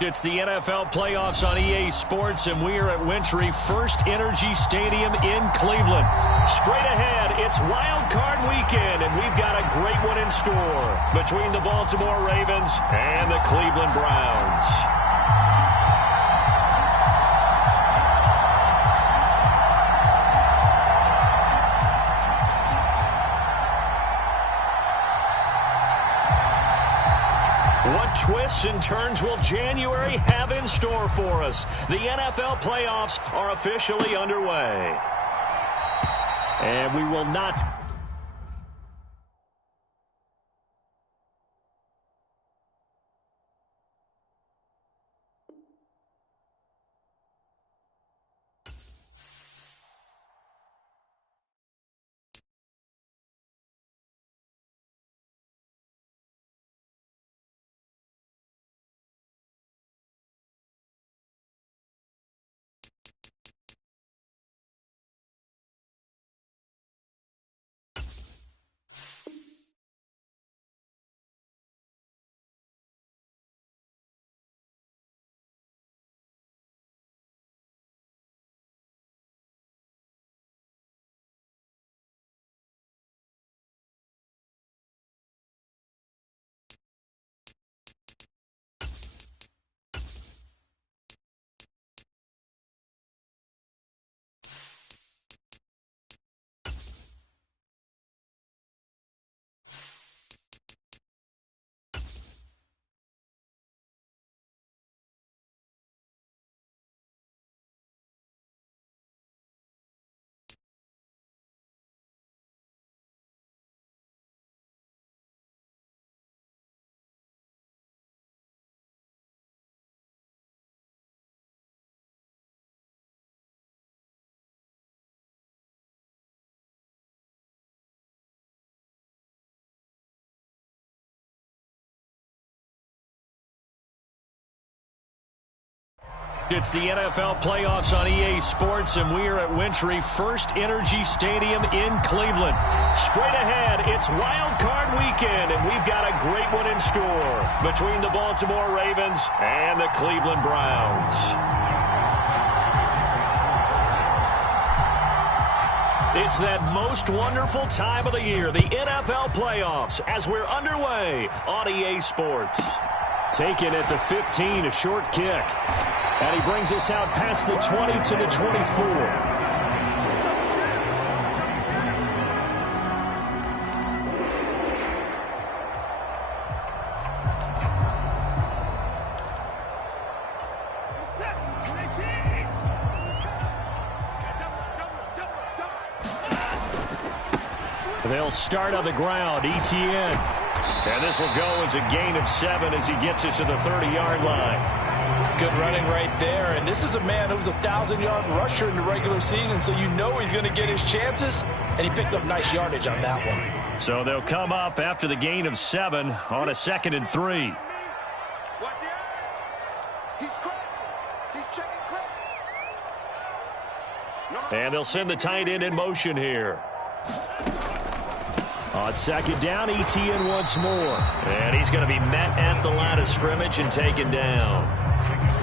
It's the NFL playoffs on EA Sports, and we are at Wintry First Energy Stadium in Cleveland. Straight ahead, it's Wild Card Weekend, and we've got a great one in store between the Baltimore Ravens and the Cleveland Browns. What twists and turns will January have in store for us? The NFL playoffs are officially underway. And we will not... It's the NFL playoffs on EA Sports, and we are at Wintry First Energy Stadium in Cleveland. Straight ahead, it's Wild Card Weekend, and we've got a great one in store between the Baltimore Ravens and the Cleveland Browns. It's that most wonderful time of the year, the NFL playoffs, as we're underway on EA Sports. Taken at the 15, a short kick. And he brings us out past the 20 to the 24. They'll start on the ground. Etienne. And this will go as a gain of 7 as he gets it to the 30-yard line. Good running right there, and this is a man who was a 1,000-yard rusher in the regular season, so you know he's going to get his chances, and he picks up nice yardage on that one. So they'll come up after the gain of 7 on a 2nd and 3. And they'll send the tight end in motion here. On 2nd down, Etienne once more. And he's going to be met at the line of scrimmage and taken down.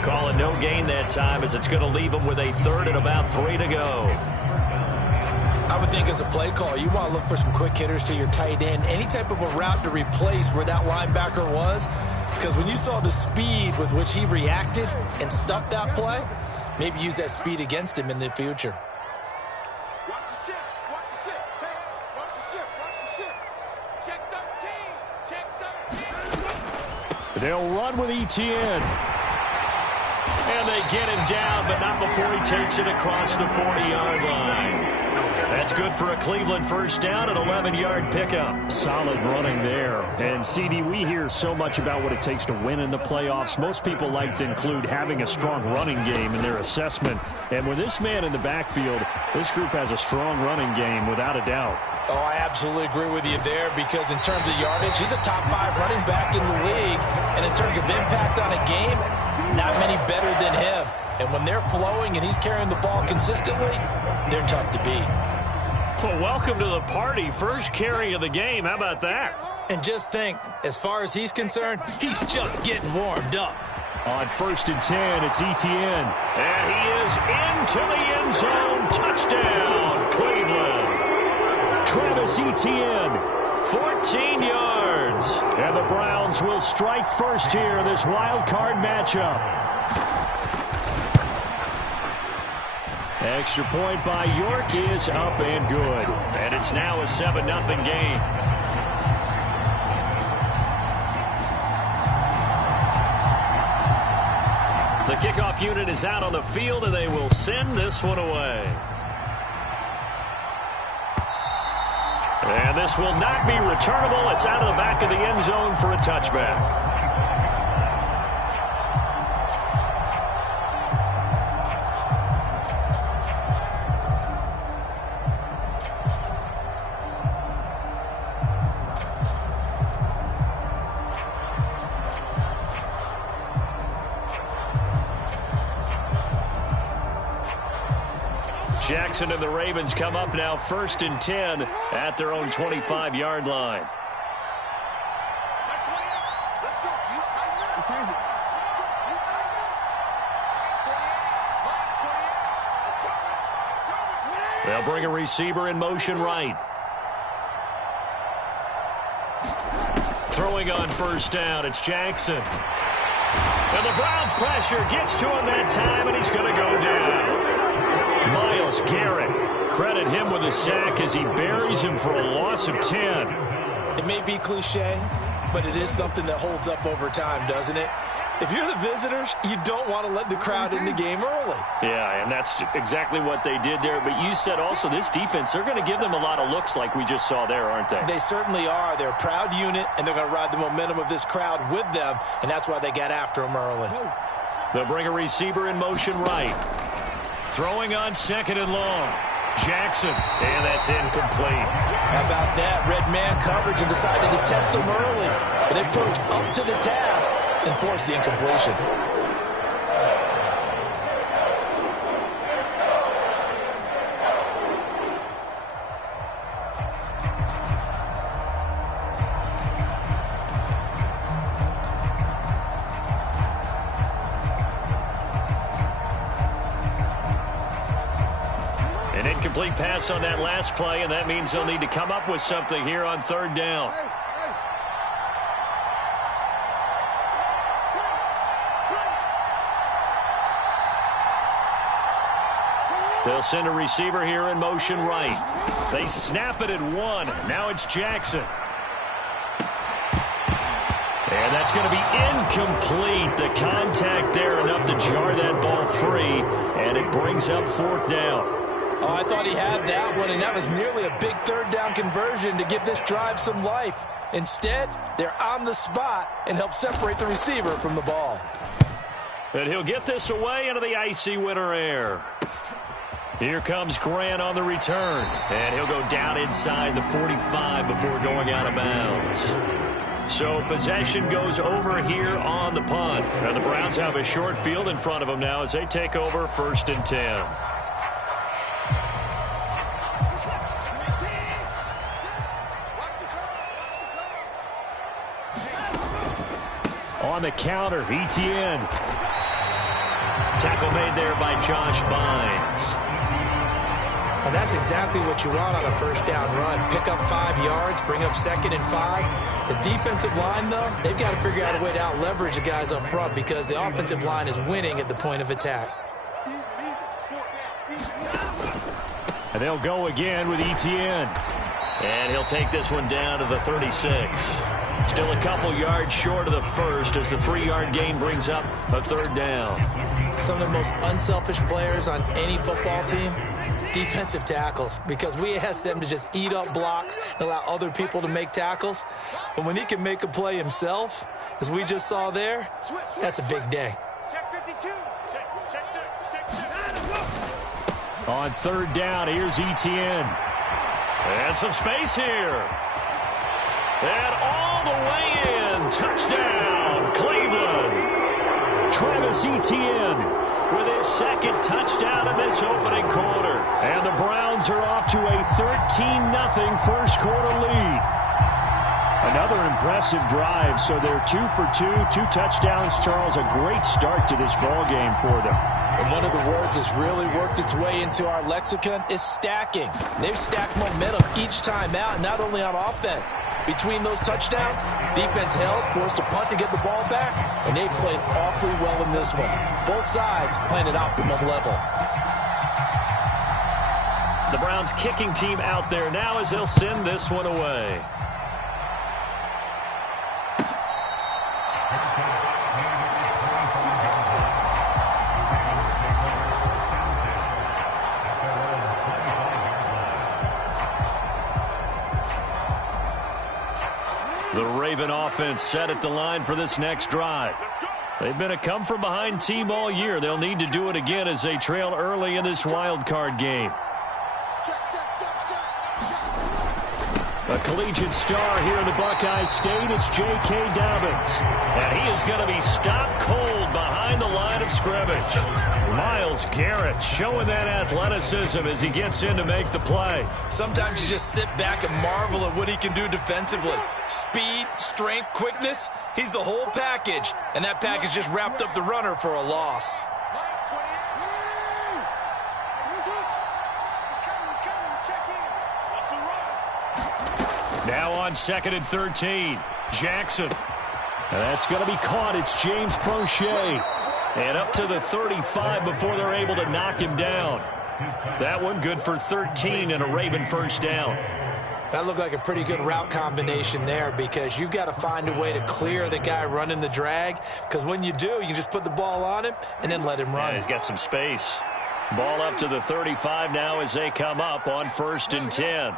Calling no gain that time as it's going to leave him with a 3rd and about 3 to go. I would think as a play call, you want to look for some quick hitters to your tight end. Any type of a route to replace where that linebacker was. Because when you saw the speed with which he reacted and stuffed that play, maybe use that speed against him in the future. They'll run with Etienne. And they get him down, but not before he takes it across the 40-yard line. That's good for a Cleveland first down, an 11-yard pickup. Solid running there. And, CD, we hear so much about what it takes to win in the playoffs. Most people like to include having a strong running game in their assessment. And with this man in the backfield, this group has a strong running game without a doubt. Oh, I absolutely agree with you there because in terms of yardage, he's a top 5 running back in the league. And in terms of impact on a game, not many better than him. And when they're flowing and he's carrying the ball consistently, they're tough to beat. Well, welcome to the party. First carry of the game. How about that? And just think, as far as he's concerned, he's just getting warmed up. On 1st and 10, it's Etienne. And he is into the end zone. Touchdown, Cleveland. Travis Etienne, 14 yards. And the Browns will strike first here in this wild card matchup. Extra point by York is up and good. And it's now a 7-0 game. The kickoff unit is out on the field, and they will send this one away. And this will not be returnable. It's out of the back of the end zone for a touchback. Jackson and the Ravens come up now 1st and 10 at their own 25-yard line. They'll bring a receiver in motion right. Throwing on 1st down, it's Jackson. And the Browns pressure gets to him that time, and he's going to go down. Myles Garrett, credit him with a sack as he buries him for a loss of 10. It may be cliche, but it is something that holds up over time, doesn't it? If you're the visitors, you don't want to let the crowd in the game early. Yeah, and that's exactly what they did there. But you said also this defense, they're going to give them a lot of looks like we just saw there, aren't they? They certainly are. They're a proud unit, and they're going to ride the momentum of this crowd with them, and that's why they got after them early. They'll bring a receiver in motion right. Throwing on 2nd and long. Jackson, and that's incomplete. How about that? Red man coverage and decided to test them early. But they proved up to the task and forced the incompletion. An incomplete pass on that last play, and that means they'll need to come up with something here on 3rd down. They'll send a receiver here in motion right. They snap it at 1. Now it's Jackson. And that's going to be incomplete. The contact there enough to jar that ball free, and it brings up 4th down. Oh, I thought he had that one, and that was nearly a big 3rd down conversion to give this drive some life. Instead, they're on the spot and help separate the receiver from the ball. And he'll get this away into the icy winter air. Here comes Grant on the return, and he'll go down inside the 45 before going out of bounds. So possession goes over here on the punt. And the Browns have a short field in front of them now as they take over 1st and 10. On the counter, Etienne. Tackle made there by Josh Bynes. And that's exactly what you want on a 1st down run. Pick up 5 yards, bring up 2nd and 5. The defensive line, though, they've got to figure out a way to out-leverage the guys up front because the offensive line is winning at the point of attack. And they'll go again with Etienne. And he'll take this one down to the 36. Still a couple yards short of the first as the 3-yard gain brings up a 3rd down. Some of the most unselfish players on any football team, defensive tackles, because we ask them to just eat up blocks and allow other people to make tackles. But when he can make a play himself, as we just saw there, that's a big day. On 3rd down, here's Etienne. And some space here. And all the way in. Touchdown, Cleveland. Travis Etienne with his 2nd touchdown in this opening quarter. And the Browns are off to a 13-0 first quarter lead. Another impressive drive, so they're 2 for 2, 2 touchdowns. Charles, a great start to this ball game for them. And one of the words that's really worked its way into our lexicon is stacking. They've stacked momentum each time out, not only on offense. Between those touchdowns, defense held, forced a punt to get the ball back, and they've played awfully well in this one. Both sides playing at optimum level. The Browns kicking team out there now as they'll send this one away. The Raven offense set at the line for this next drive. They've been a come-from-behind team all year. They'll need to do it again as they trail early in this wild card game. A collegiate star here in the Buckeye State, it's J.K. Dobbins. And he is going to be stopped cold behind the line of scrimmage. Myles Garrett showing that athleticism as he gets in to make the play. Sometimes you just sit back and marvel at what he can do defensively. Speed, strength, quickness, he's the whole package. And that package just wrapped up the runner for a loss. Now on 2nd and 13, Jackson. And that's going to be caught. It's James Prochet. And up to the 35 before they're able to knock him down. That one good for 13 and a Raven first down. That looked like a pretty good route combination there because you've got to find a way to clear the guy running the drag, because when you do, you just put the ball on him and then let him run. Yeah, he's got some space. Ball up to the 35 now as they come up on 1st and 10.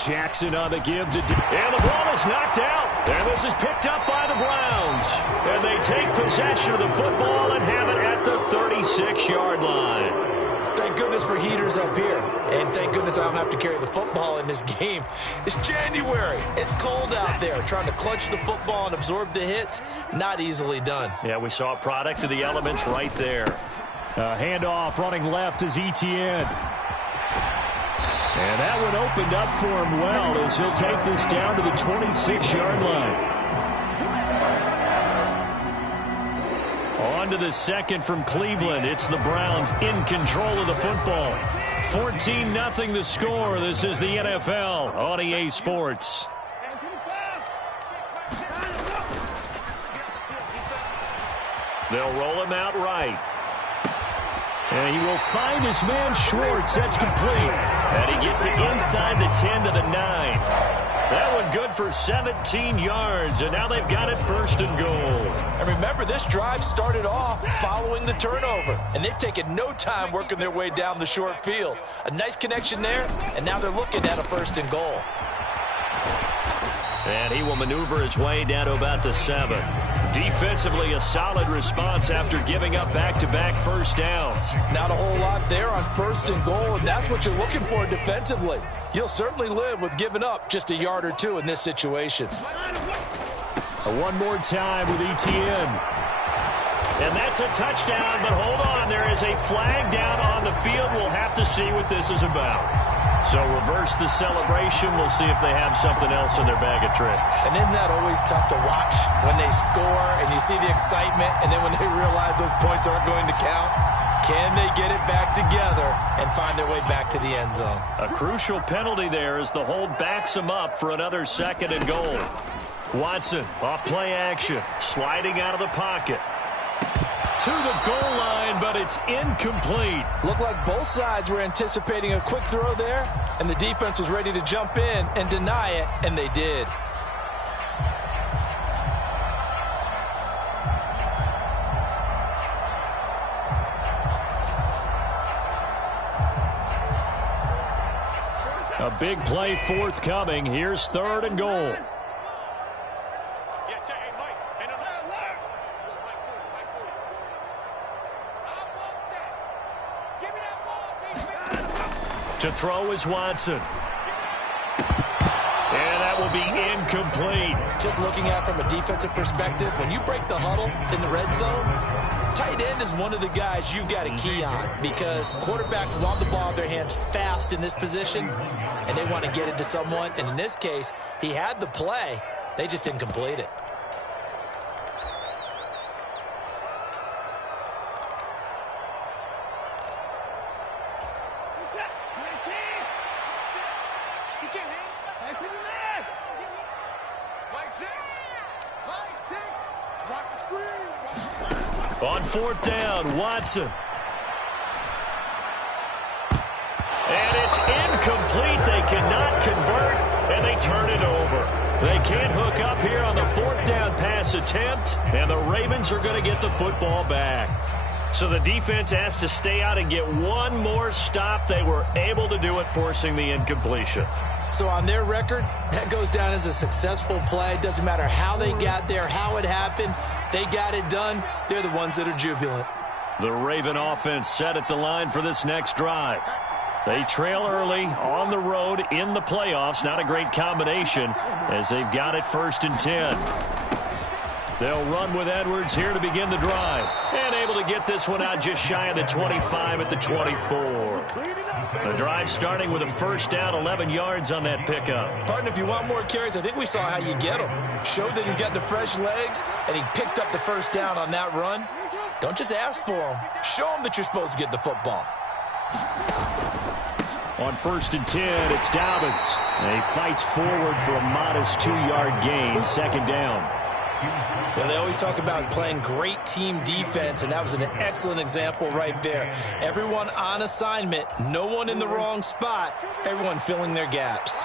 Jackson on the give to and the ball is knocked out. And this is picked up by the Browns. And they take possession of the football and have it at the 36-yard line. Thank goodness for heaters up here. And thank goodness I don't have to carry the football in this game. It's January. It's cold out there. Trying to clutch the football and absorb the hits, not easily done. Yeah, we saw a product of the elements right there. Handoff running left is Etienne. And that one opened up for him well as he'll take this down to the 26-yard line. On to the second from Cleveland. It's the Browns in control of the football. 14-0 the score. This is the NFL on EA Sports. They'll roll him out right. And he will find his man Schwartz. That's complete. And he gets it inside the 10 to the 9. That one good for 17 yards. And now they've got it 1st and goal. And remember, this drive started off following the turnover. And they've taken no time working their way down the short field. A nice connection there. And now they're looking at a 1st and goal. And he will maneuver his way down to about the 7. Defensively, a solid response after giving up back-to-back first downs. Not a whole lot there on 1st and goal, and that's what you're looking for defensively. You'll certainly live with giving up just a yard or two in this situation. One more time with Etienne. And that's a touchdown, but hold on. There is a flag down on the field. We'll have to see what this is about. So reverse the celebration. We'll see if they have something else in their bag of tricks. And isn't that always tough to watch when they score and you see the excitement, and then when they realize those points aren't going to count? Can they get it back together and find their way back to the end zone? A crucial penalty there as the hold backs them up for another 2nd and goal. Watson off play action, sliding out of the pocket. To the goal line, but it's incomplete. Looked like both sides were anticipating a quick throw there, and the defense was ready to jump in and deny it, and they did. A big play forthcoming. Here's 3rd and goal. To throw is Watson. And that will be incomplete. Just looking at it from a defensive perspective, when you break the huddle in the red zone, tight end is one of the guys you've got to key on because quarterbacks want the ball in their hands fast in this position, and they want to get it to someone. And in this case, he had the play. They just didn't complete it. On fourth down, Watson. And it's incomplete. They cannot convert, and they turn it over. They can't hook up here on the fourth down pass attempt, and the Ravens are going to get the football back. So the defense has to stay out and get one more stop. They were able to do it, forcing the incompletion. So on their record, that goes down as a successful play. Doesn't matter how they got there, how it happened. They got it done. They're the ones that are jubilant. The Raven offense set at the line for this next drive. They trail early on the road in the playoffs. Not a great combination as they've got it 1st and 10. They'll run with Edwards here to begin the drive. And able to get this one out just shy of the 25 at the 24. The drive starting with a first down, 11 yards on that pickup. Partner, if you want more carries, I think we saw how you get him. Showed that he's got the fresh legs, and he picked up the first down on that run. Don't just ask for him. Show him that you're supposed to get the football. On 1st and 10, it's Dobbins. And he fights forward for a modest 2-yard gain, 2nd down. Yeah, they always talk about playing great team defense, and that was an excellent example right there. Everyone on assignment, no one in the wrong spot, everyone filling their gaps.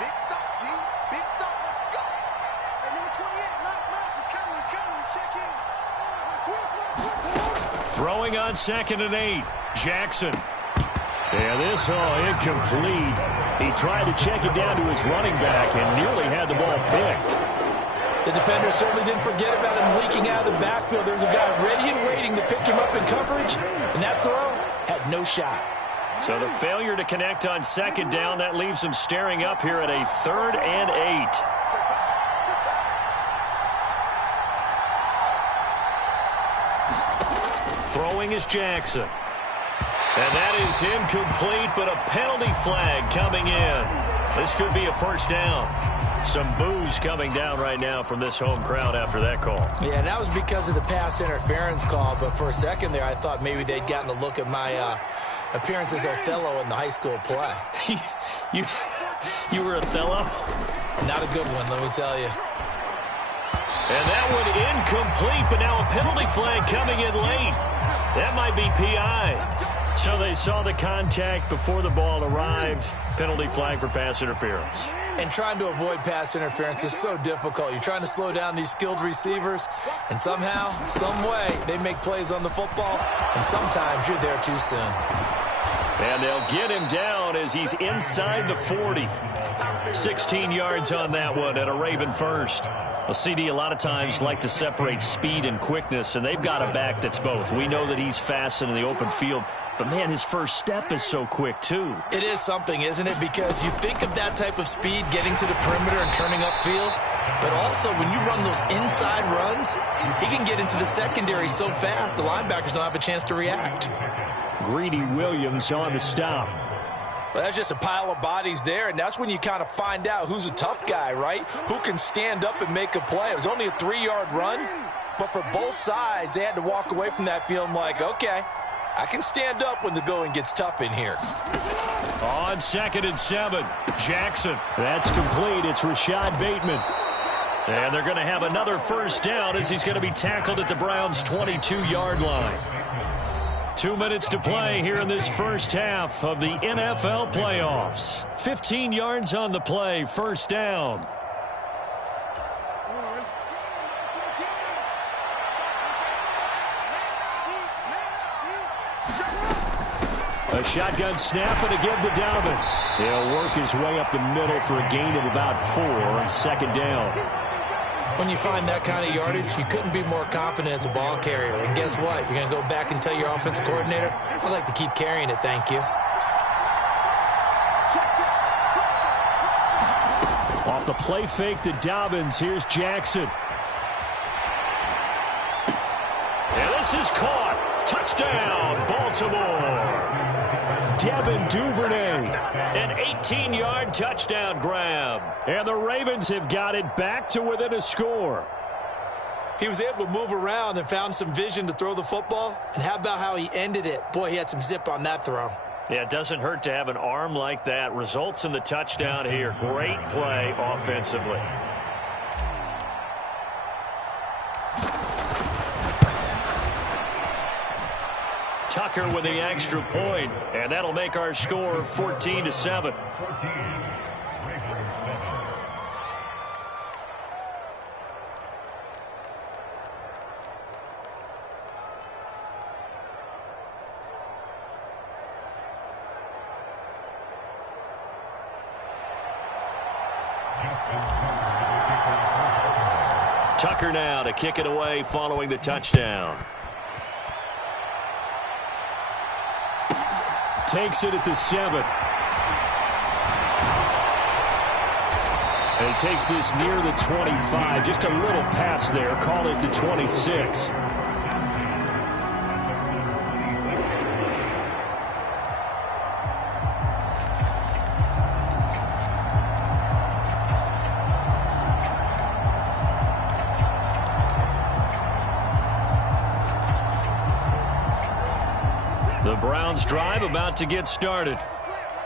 Big stop, G. Big stop. Let's go. Hey, number 28, Mike, he's coming. Check in. Throwing on 2nd and 8, Jackson. Yeah, this incomplete. He tried to check it down to his running back and nearly had the ball picked. The defender certainly didn't forget about him leaking out of the backfield. There's a guy ready and waiting to pick him up in coverage, and that throw had no shot. So the failure to connect on 2nd down, that leaves him staring up here at a 3rd and 8. Throwing is Jackson. And that is incomplete, but a penalty flag coming in. This could be a first down. Some boos coming down right now from this home crowd after that call. Yeah, and that was because of the pass interference call, but for a second there, I thought maybe they'd gotten a look at my appearance as Othello in the high school play. You were Othello? Not a good one, let me tell you. And that one incomplete, but now a penalty flag coming in late. That might be PI. So they saw the contact before the ball arrived. Penalty flag for pass interference. And trying to avoid pass interference is so difficult. You're trying to slow down these skilled receivers, and somehow, some way, they make plays on the football, and sometimes you're there too soon. And they'll get him down as he's inside the 40. 16 yards on that one and a Raven first. A CD a lot of times like to separate speed and quickness, and they've got a back that's both. We know that he's fast in the open field, but, man, his first step is so quick, too. It is something, isn't it? Because you think of that type of speed getting to the perimeter and turning upfield, but also when you run those inside runs, he can get into the secondary so fast the linebackers don't have a chance to react. Greedy Williams on the stop. Well, that's just a pile of bodies there, and that's when you kind of find out who's a tough guy, right? Who can stand up and make a play. It was only a 3-yard run, but for both sides, they had to walk away from that feeling like, okay, I can stand up when the going gets tough in here. On 2nd and 7, Jackson. That's complete. It's Rashad Bateman. And they're going to have another first down as he's going to be tackled at the Browns' 22-yard line. 2 minutes to play here in this first half of the NFL playoffs. 15 yards on the play, first down. A shotgun snap and a give to Dobbins. He'll work his way up the middle for a gain of about 4 on 2nd down. When you find that kind of yardage, you couldn't be more confident as a ball carrier. And guess what? You're going to go back and tell your offensive coordinator, I'd like to keep carrying it, thank you. Off the play fake to Dobbins, here's Jackson. And this is caught. Touchdown, Baltimore. Devin Duvernay, an 18-yard touchdown grab. And the Ravens have got it back to within a score. He was able to move around and found some vision to throw the football. And how about how he ended it? Boy, he had some zip on that throw. Yeah, it doesn't hurt to have an arm like that. Results in the touchdown here. Great play offensively. Tucker with the extra point, and that'll make our score 14-7. Tucker now to kick it away following the touchdown. Takes it at the 7. And he takes this near the 25. Just a little pass there. Call it the 26. The Browns drive about to get started.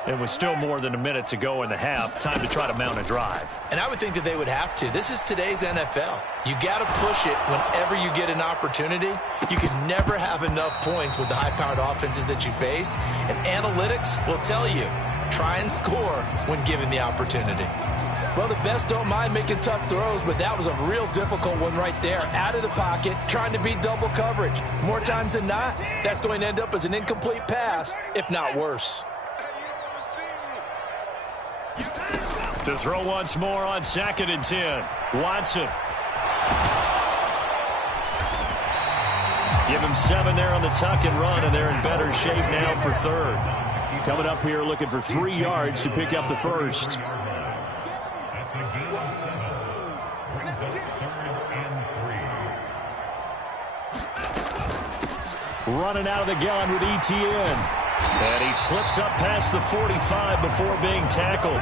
It was still more than a minute to go in the half. Time to try to mount a drive. And I would think that they would have to. This is today's NFL. You got to push it whenever you get an opportunity. You can never have enough points with the high-powered offenses that you face. And analytics will tell you, try and score when given the opportunity. Well, the best don't mind making tough throws, but that was a real difficult one right there. Out of the pocket, trying to beat double coverage. More times than not, that's going to end up as an incomplete pass, if not worse. To throw once more on 2nd and 10. Watson. Give him 7 there on the tuck and run, and they're in better shape now for 3rd. Coming up here looking for 3 yards to pick up the first. Running out of the gun with Etienne. And he slips up past the 45 before being tackled.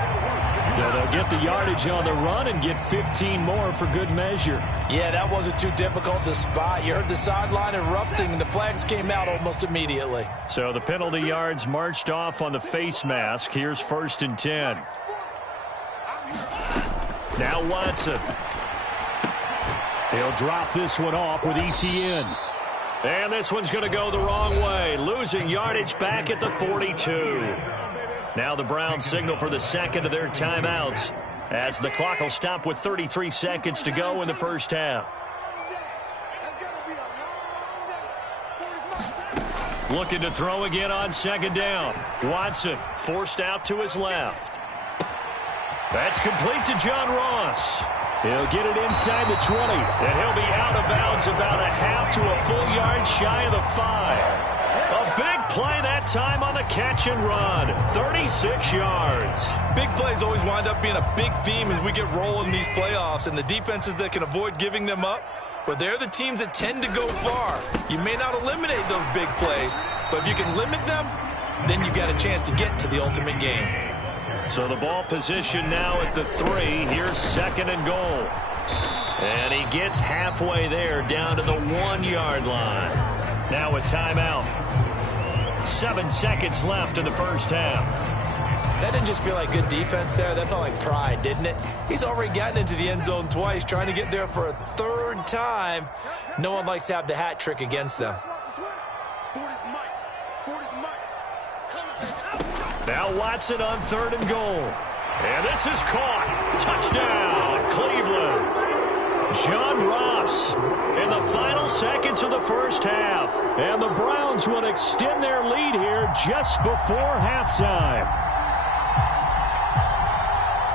They'll get the yardage on the run and get 15 more for good measure. Yeah, that wasn't too difficult to spot. You heard the sideline erupting, and the flags came out almost immediately. So the penalty yards marched off on the face mask. Here's 1st and 10. Now Watson. He'll drop this one off with Etienne. And this one's going to go the wrong way. Losing yardage back at the 42. Now the Browns signal for the second of their timeouts as the clock will stop with 33 seconds to go in the first half. Looking to throw again on 2nd down. Watson forced out to his left. That's complete to John Ross. He'll get it inside the 20, and he'll be out of bounds about a half to a full yard shy of the 5. A big play that time on the catch and run. 36 yards. Big plays always wind up being a big theme as we get rolling these playoffs, and the defenses that can avoid giving them up, but they're the teams that tend to go far. You may not eliminate those big plays, but if you can limit them, then you've got a chance to get to the ultimate game. So the ball position now at the 3. Here's 2nd and goal. And he gets halfway there down to the 1-yard line. Now a timeout. 7 seconds left in the first half. That didn't just feel like good defense there. That felt like pride, didn't it? He's already gotten into the end zone twice, trying to get there for a 3rd time. No one likes to have the hat trick against them. Now Watson on 3rd and goal. And this is caught. Touchdown, Cleveland. John Ross in the final seconds of the first half. And the Browns will extend their lead here just before halftime.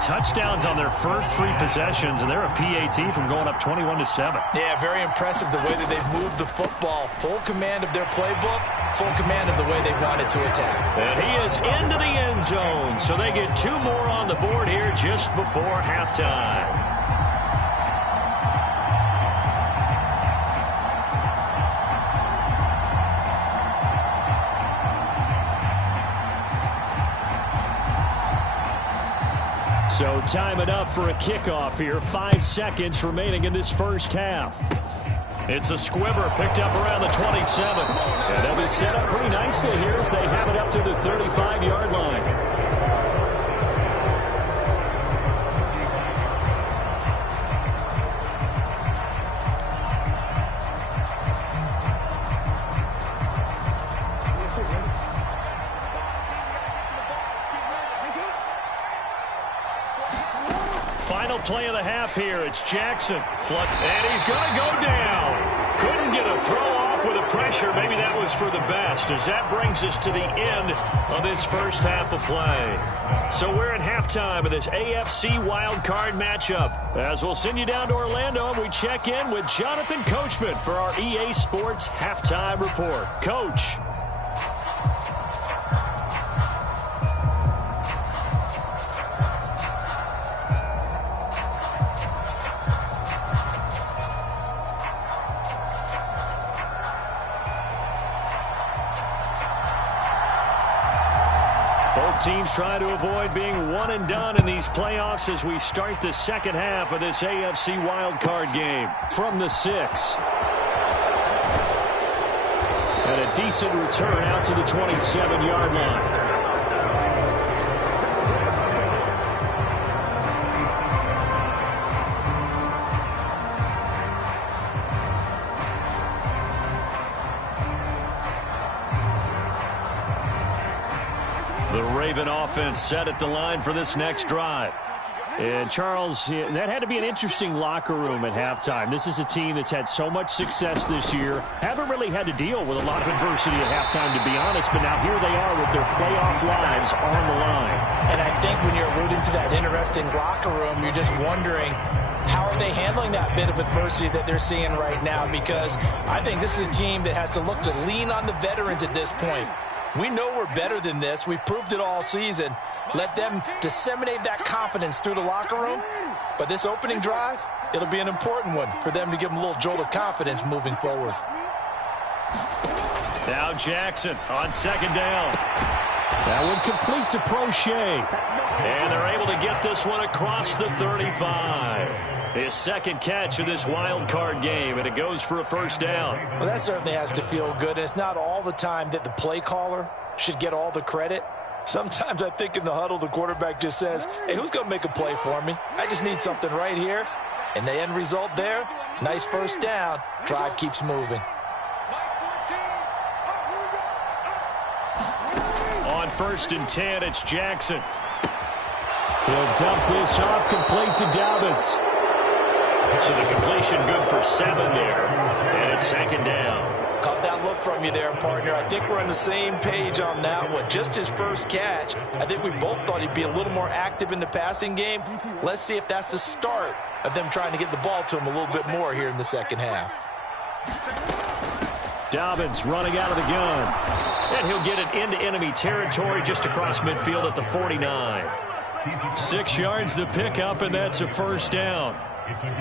touchdowns on their first 3 possessions, and they're a PAT from going up 21-7. Yeah, very impressive the way that they've moved the football. Full command of their playbook, full command of the way they wanted to attack. And he is into the end zone, so they get 2 more on the board here just before halftime. So time it up for a kickoff here. 5 seconds remaining in this first half. It's a squibber picked up around the 27. And they'll be set up pretty nicely here as they have it up to the 35-yard line. Final play of the half here. It's Jackson. And he's going to go down. Couldn't get a throw off with the pressure. Maybe that was for the best, as that brings us to the end of this first half of play. So we're at halftime of this AFC wildcard matchup. As we'll send you down to Orlando, and we check in with Jonathan Coachman for our EA Sports Halftime Report. Coach. Teams trying to avoid being one and done in these playoffs as we start the second half of this AFC wildcard game. From the 6. And a decent return out to the 27-yard line. Raven offense set at the line for this next drive. And Charles, that had to be an interesting locker room at halftime. This is a team that's had so much success this year. Haven't really had to deal with a lot of adversity at halftime, to be honest, but now here they are with their playoff lives on the line. And I think when you're alluding to that interesting locker room, you're just wondering, how are they handling that bit of adversity that they're seeing right now? Because I think this is a team that has to look to lean on the veterans at this point. We know we're better than this. We've proved it all season. Let them disseminate that confidence through the locker room. But this opening drive, it'll be an important one for them to give them a little jolt of confidence moving forward. Now Jackson on second down. That would complete to Prochet. And they're able to get this one across the 35. His second catch of this wild card game, and it goes for a first down. Well, that certainly has to feel good. And it's not all the time that the play caller should get all the credit. Sometimes I think in the huddle, the quarterback just says, hey, who's going to make a play for me? I just need something right here. And the end result there, nice first down. Drive keeps moving. On 1st and 10, it's Jackson. He'll dump this off, complete to Dobbins. So the completion good for 7 there. And it's second down. Caught that look from you there, partner. I think we're on the same page on that one. Just his first catch. I think we both thought he'd be a little more active in the passing game. Let's see if that's the start of them trying to get the ball to him a little bit more here in the second half. Dobbins running out of the gun. And he'll get it into enemy territory just across midfield at the 49. 6 yards the pickup, and that's a first down.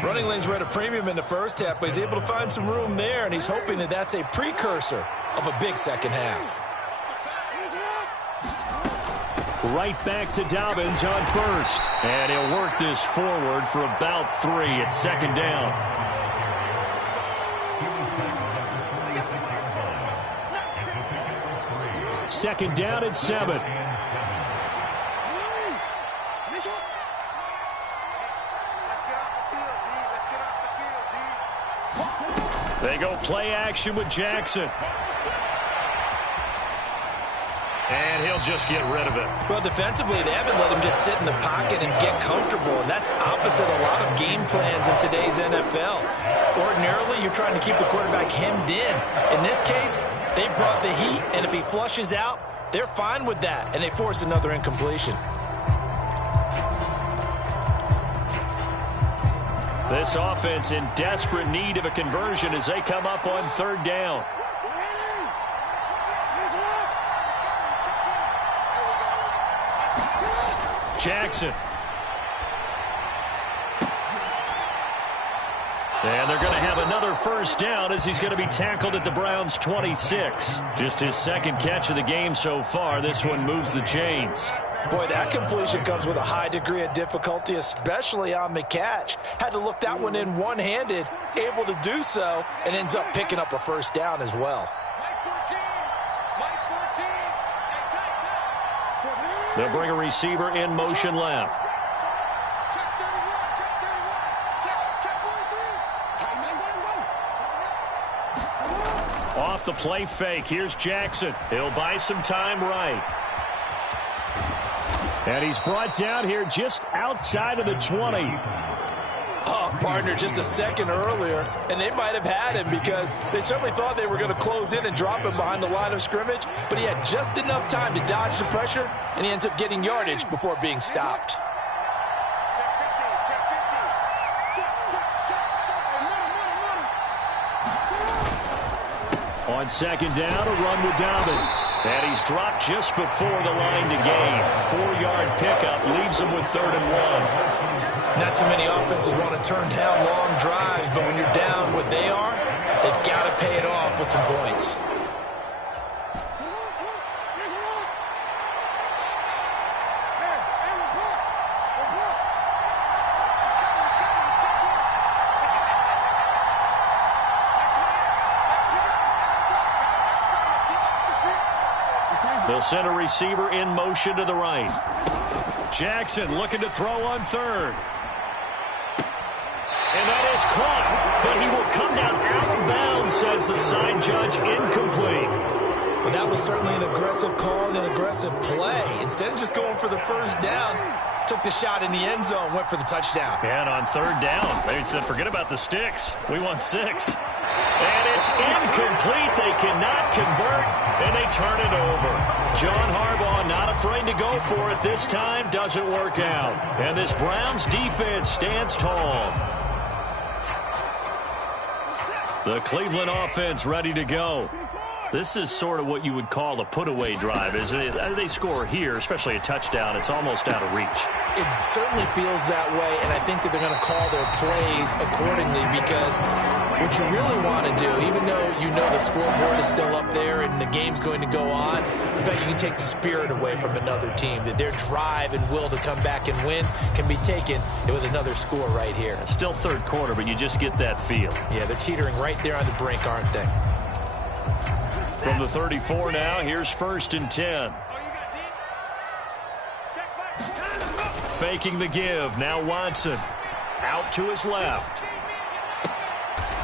Running lanes were at a premium in the first half, but he's able to find some room there, and he's hoping that that's a precursor of a big second half. Right back to Dobbins on 1st. And he'll work this forward for about 3 at second down. Second down at 7. They go play action with Jackson. And he'll just get rid of it. Well, defensively, they haven't let him just sit in the pocket and get comfortable, and that's opposite a lot of game plans in today's NFL. Ordinarily, you're trying to keep the quarterback hemmed in. In this case, they brought the heat, and if he flushes out, they're fine with that, and they force another incompletion. This offense in desperate need of a conversion as they come up on third down. Jackson. And they're going to have another first down as he's going to be tackled at the Browns' 26. Just his second catch of the game so far. This one moves the chains. Boy, that completion comes with a high degree of difficulty, especially on the catch. Had to look that one in one-handed, able to do so, and ends up picking up a first down as well. They'll bring a receiver in motion left. Off the play fake, here's Jackson. He'll buy some time right. And he's brought down here just outside of the 20. Oh, partner, just a second earlier, and they might have had him because they certainly thought they were going to close in and drop him behind the line of scrimmage, but he had just enough time to dodge the pressure, and he ends up getting yardage before being stopped. On second down, a run with Dobbins. And he's dropped just before the line to gain. 4-yard pickup leaves him with 3rd and 1. Not too many offenses want to turn down long drives, but when you're down what they are, they've got to pay it off with some points. They'll send a receiver in motion to the right. Jackson looking to throw on 3rd. And that is caught, but he will come down out of bounds, says the side judge, incomplete. Well, that was certainly an aggressive call and an aggressive play. Instead of just going for the first down, took the shot in the end zone, went for the touchdown. And on 3rd down, they said, forget about the sticks. We want 6. And it's incomplete. They cannot convert, and they turn it over. John Harbaugh not afraid to go for it this time. Doesn't work out. And this Browns defense stands tall. The Cleveland offense ready to go. This is sort of what you would call a put-away drive, isn't it? They score here, especially a touchdown. It's almost out of reach. It certainly feels that way, and I think that they're going to call their plays accordingly because what you really want to do, even though you know the scoreboard is still up there and the game's going to go on, in fact, you can take the spirit away from another team, that their drive and will to come back and win can be taken with another score right here. Still 3rd quarter, but you just get that feel. Yeah, they're teetering right there on the brink, aren't they? From the 34 now, here's 1st and 10. Faking the give, now Watson. Out to his left.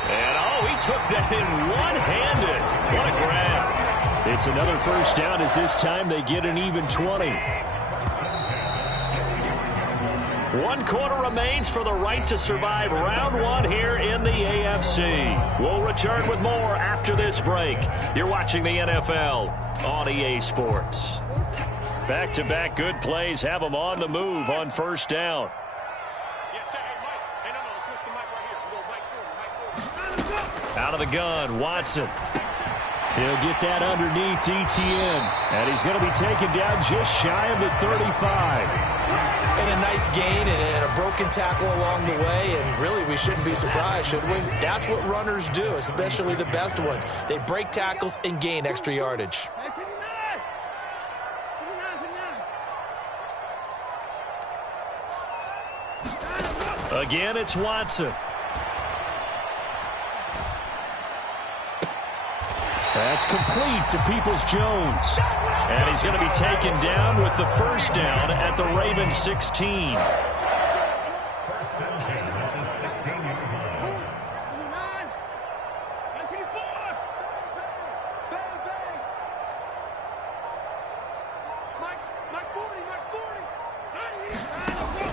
And, oh, he took that in one-handed. What a grab. It's another first down as this time they get an even 20. 1 quarter remains for the right to survive round 1 here in the AFC. We'll return with more after this break. You're watching the NFL on EA Sports. Back-to-back good plays have them on the move on first down. Out of the gun, Watson. He'll get that underneath Etienne. And he's going to be taken down just shy of the 35. And a nice gain and a broken tackle along the way, and really we shouldn't be surprised, should we? That's what runners do, especially the best ones. They break tackles and gain extra yardage. Again, it's Watson. That's complete to Peoples-Jones. And he's going to be taken down with the first down at the Ravens 16.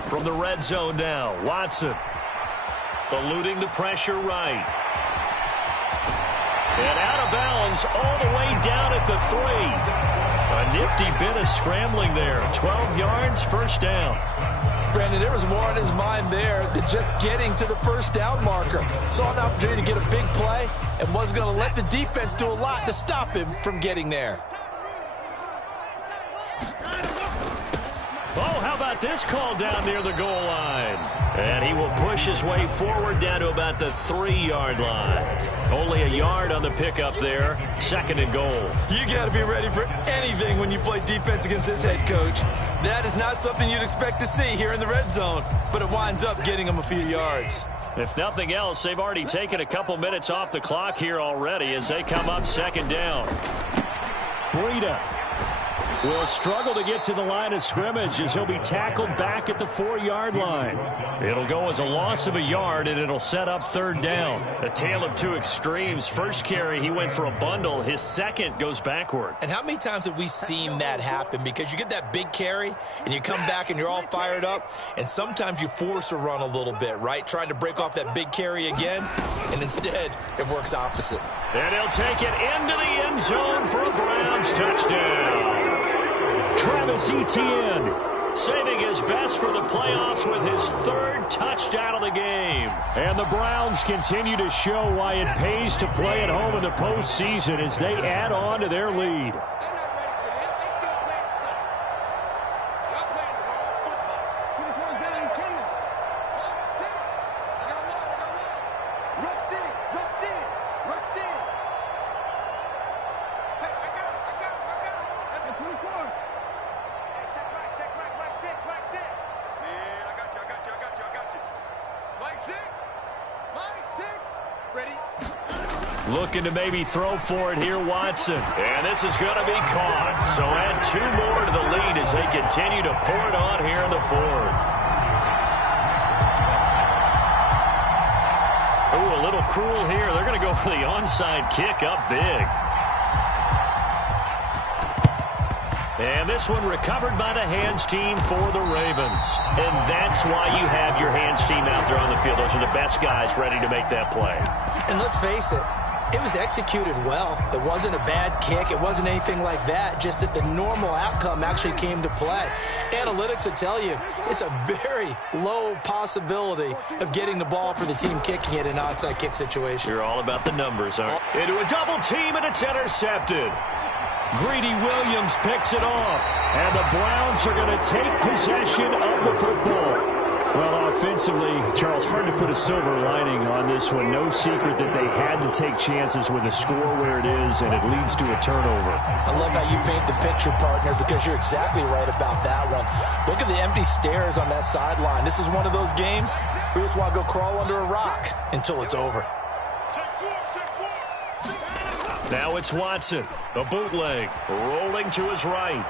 From the red zone now, Watson eluding the pressure right. And out of bounds all the way down at the 3. nifty bit of scrambling there. 12 yards, first down. Brandon, there was more on his mind there than just getting to the first down marker. Saw an opportunity to get a big play and wasn't going to let the defense do a lot to stop him from getting there. Oh, how about this call down near the goal line? And he will push his way forward down to about the 3-yard line. Only a yard on the pickup there. 2nd and goal. You got to be ready for anything when you play defense against this head coach. That is not something you'd expect to see here in the red zone, but it winds up getting him a few yards. If nothing else, they've already taken a couple minutes off the clock here already as they come up 2nd down. Breida will struggle to get to the line of scrimmage as he'll be tackled back at the 4-yard line. It'll go as a loss of a yard, and it'll set up 3rd down. A tale of two extremes. First carry, he went for a bundle. His second goes backward. And how many times have we seen that happen? Because you get that big carry, and you come back and you're all fired up, and sometimes you force a run a little bit, right? Trying to break off that big carry again, and instead it works opposite. And he'll take it into the end zone for a Browns touchdown. Travis Etienne saving his best for the playoffs with his 3rd touchdown of the game. And the Browns continue to show why it pays to play at home in the postseason as they add on to their lead. Looking to maybe throw for it here, Watson. And this is going to be caught. So add 2 more to the lead as they continue to pour it on here in the 4th. Ooh, a little cruel here. They're going to go for the onside kick up big. And this one recovered by the hands team for the Ravens. And that's why you have your hands team out there on the field. Those are the best guys ready to make that play. And let's face it, it was executed well. It wasn't a bad kick. It wasn't anything like that. Just that the normal outcome actually came to play. Analytics will tell you it's a very low possibility of getting the ball for the team kicking it in an onside kick situation. You're all about the numbers, aren't you? Into a double team, and it's intercepted. Greedy Williams picks it off. And the Browns are going to take possession of the football. Well, offensively, Charles, hard to put a silver lining on this one. No secret that they had to take chances with a score where it is, and it leads to a turnover. I love how you paint the picture, partner, because you're exactly right about that one. Look at the empty stares on that sideline. This is one of those games where you just want to go crawl under a rock until it's over. Now it's Watson, the bootleg, rolling to his right.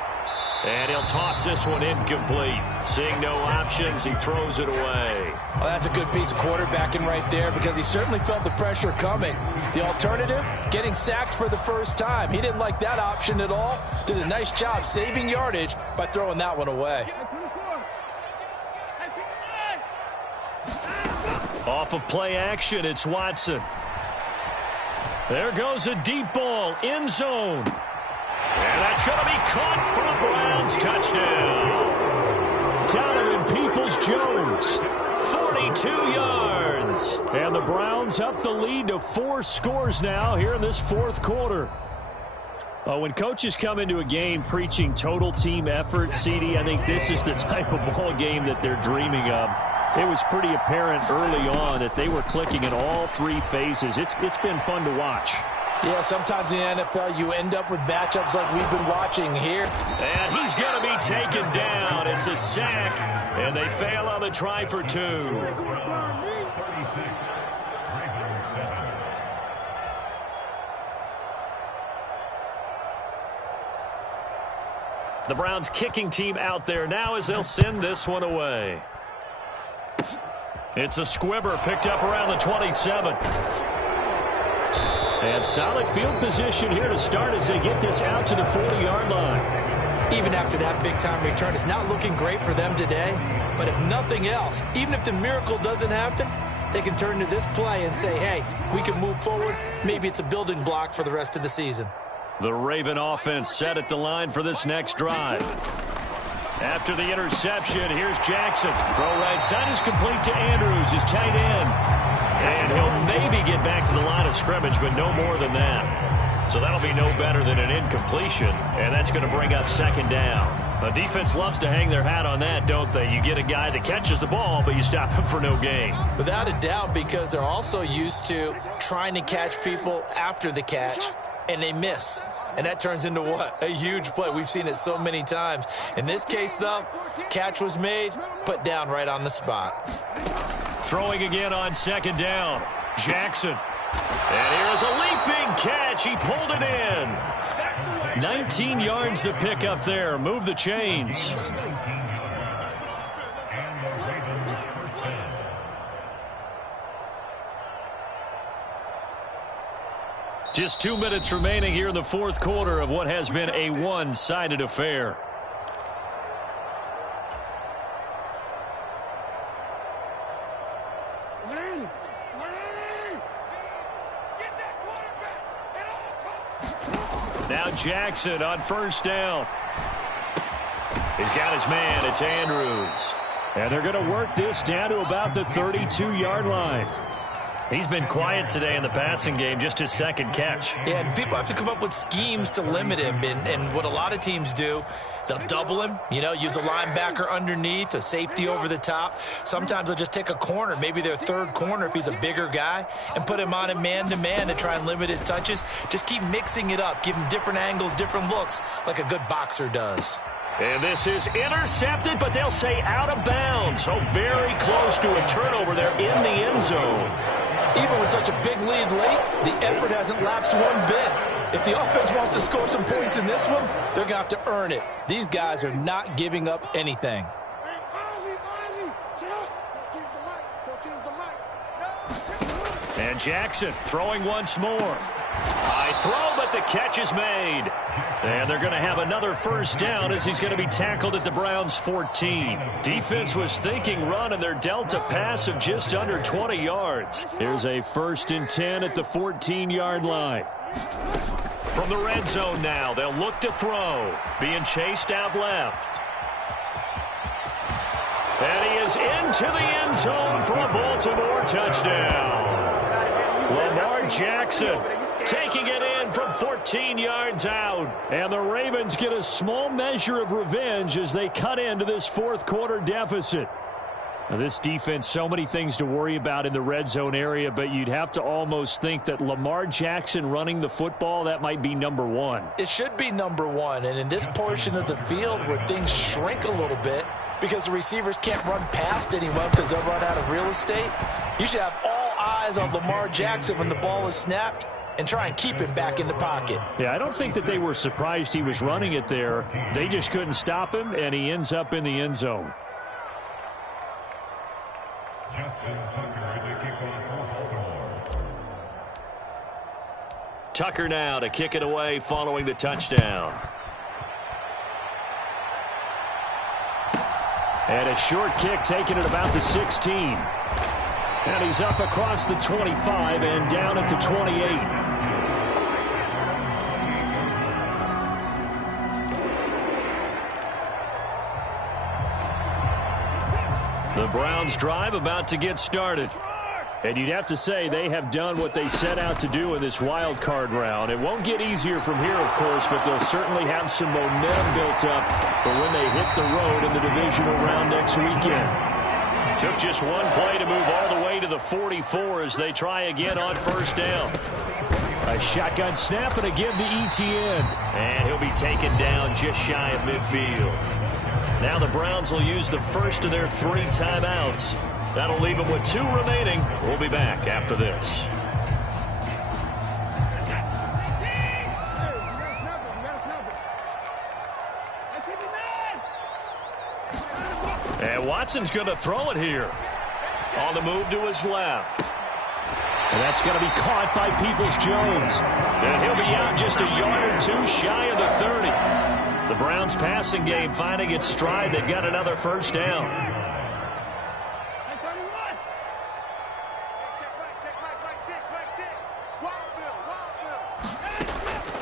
And he'll toss this one incomplete. Seeing no options, he throws it away. Well, that's a good piece of quarterbacking right there because he certainly felt the pressure coming. The alternative, getting sacked for the first time. He didn't like that option at all. Did a nice job saving yardage by throwing that one away. Off of play action, it's Watson. There goes a deep ball, end zone. And that's going to be caught for a Browns touchdown. Donovan Peoples-Jones, 42 yards. And the Browns up the lead to 4 scores now here in this 4th quarter. When coaches come into a game preaching total team effort, CD, I think this is the type of ball game that they're dreaming of. It was pretty apparent early on that they were clicking in all 3 phases. It's been fun to watch. Yeah, sometimes in the NFL you end up with matchups like we've been watching here. And he's going to be taken down. It's a sack, and they fail on the try for 2. The Browns kicking team out there now as they'll send this one away. It's a squibber picked up around the 27. And solid field position here to start as they get this out to the 40-yard line. Even after that big-time return, it's not looking great for them today. But if nothing else, even if the miracle doesn't happen, they can turn to this play and say, hey, we can move forward. Maybe it's a building block for the rest of the season. The Raven offense set at the line for this next drive. After the interception, here's Jackson. Throw right side is complete to Andrews, his tight end. And he'll maybe get back to the line of scrimmage, but no more than that. So that'll be no better than an incompletion, and that's going to bring up second down. The defense loves to hang their hat on that, don't they? You get a guy that catches the ball, but you stop him for no gain. Without a doubt, because they're also used to trying to catch people after the catch, and they miss. And that turns into what? A huge play. We've seen it so many times. In this case, though, catch was made, put down right on the spot. Throwing again on second down. Jackson. And here's a leaping catch. He pulled it in. 19 yards to pick up there. Move the chains. Just 2 minutes remaining here in the fourth quarter of what has been a one-sided affair. Now Jackson on first down. He's got his man. It's Andrews. And they're going to work this down to about the 32-yard line. He's been quiet today in the passing game, just his second catch. Yeah, and people have to come up with schemes to limit him. And what a lot of teams do, they'll double him, use a linebacker underneath, a safety over the top. Sometimes they'll just take a corner, maybe their third corner if he's a bigger guy, and put him on a man-to-man to try and limit his touches. Just keep mixing it up, give him different angles, different looks, like a good boxer does. And this is intercepted, but they'll say out of bounds. So very close to a turnover there in the end zone. Even with such a big lead late, the effort hasn't lapsed one bit. If the offense wants to score some points in this one, they're going to have to earn it. These guys are not giving up anything. And Jackson throwing once more. High throw, but the catch is made. And they're going to have another first down as he's going to be tackled at the Browns' 14. Defense was thinking run, and they're dealt a pass of just under 20 yards. Here's a 1st and 10 at the 14-yard line. From the red zone now, they'll look to throw. Being chased out left. And he is into the end zone for a Baltimore touchdown. Lamar Jackson taking it in from 14 yards out. And the Ravens get a small measure of revenge as they cut into this fourth quarter deficit. Now, this defense, so many things to worry about in the red zone area, but you'd have to almost think that Lamar Jackson running the football, that might be number one. It should be number one, and in this portion of the field where things shrink a little bit because the receivers can't run past anyone because they'll run out of real estate, you should have all eyes on Lamar Jackson when the ball is snapped and try and keep him back in the pocket. Yeah, I don't think that they were surprised he was running it there. They just couldn't stop him, and he ends up in the end zone. Tucker now to kick it away following the touchdown. And a short kick taken at about the 16. And he's up across the 25 and down at the 28. The Browns drive about to get started. And you'd have to say they have done what they set out to do in this wild card round. It won't get easier from here, of course, but they'll certainly have some momentum built up for when they hit the road in the divisional round next weekend. Took just one play to move all the way to the 44 as they try again on first down. A shotgun snap and a give to Etienne. And he'll be taken down just shy of midfield. Now the Browns will use the first of their 3 timeouts. That'll leave them with 2 remaining. We'll be back after this. And Watson's going to throw it here. On the move to his left. And that's going to be caught by Peoples-Jones. And he'll be out just a yard or 2 shy of the 30. The Browns passing game finding its stride. They've got another first down.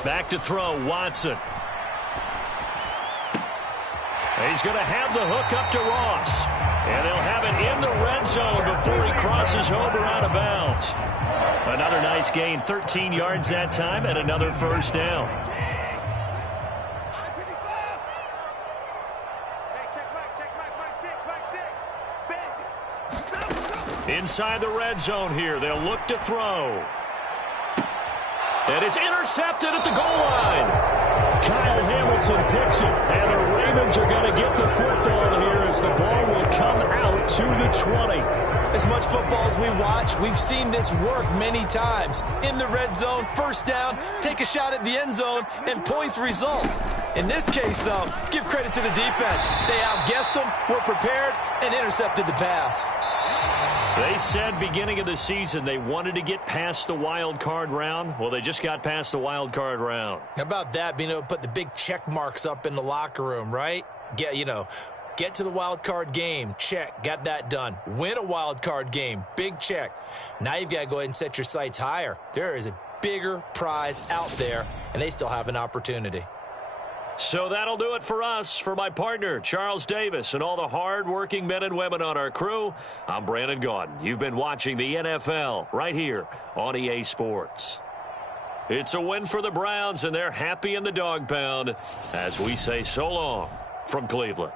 Back to throw, Watson. He's going to have the hook up to Ross. And they'll have it in the red zone before he crosses over out of bounds. Another nice gain, 13 yards that time, and another first down. Inside the red zone here, they'll look to throw. And it's intercepted at the goal line. Kyle Hamilton picks it, and the Ravens are going to get the football here as the ball will come out to the 20. As much football as we watch, we've seen this work many times. In the red zone, first down, take a shot at the end zone, and points result. In this case, though, give credit to the defense. They outguessed them, were prepared, and intercepted the pass. They said beginning of the season they wanted to get past the wild card round. Well, they just got past the wild card round. How about that, being able to put the big check marks up in the locker room, right? Get to the wild card game, check, got that done. Win a wild card game, big check. Now you've got to go ahead and set your sights higher. There is a bigger prize out there, and they still have an opportunity. So that'll do it for us. For my partner, Charles Davis, and all the hard-working men and women on our crew, I'm Brandon Gaudin. You've been watching the NFL right here on EA Sports. It's a win for the Browns, and they're happy in the dog pound as we say so long from Cleveland.